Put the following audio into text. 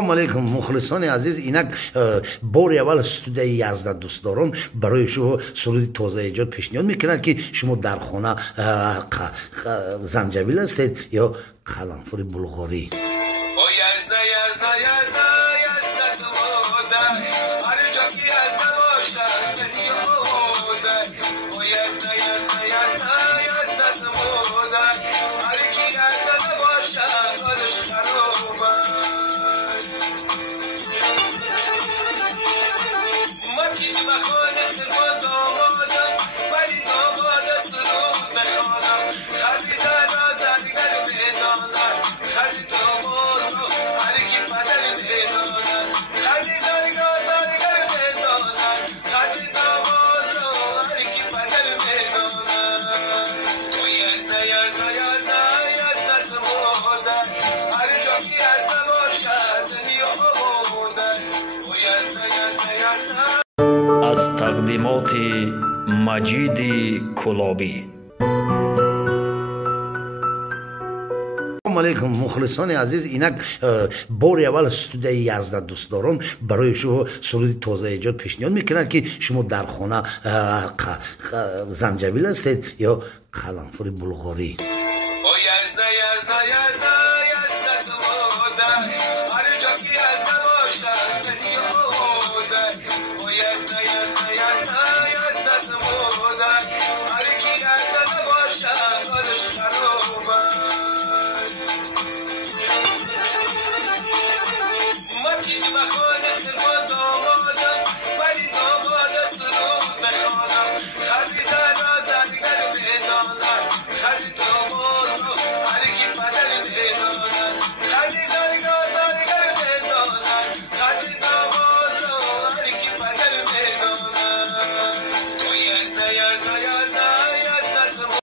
سلام علیکم مخلصان عزیز. اینک بار اول استودیوی یزد دوستداران برای شما سرود تازه ایجاد پیشنهاد میکنند که شما در خانه زنجبیل هستید یا قرنفل بلغاری. از تقدیمات مجید کلابی. سلام علیکم مخلصان عزیز. اینک بار اول استودیوی یزد دوستداران برای شما سرود تازه ایجاد پیشنهاد میکنند که شما در خانه زنجبیل هستید یا قرنفل بلغاری. هر جا که از نباشد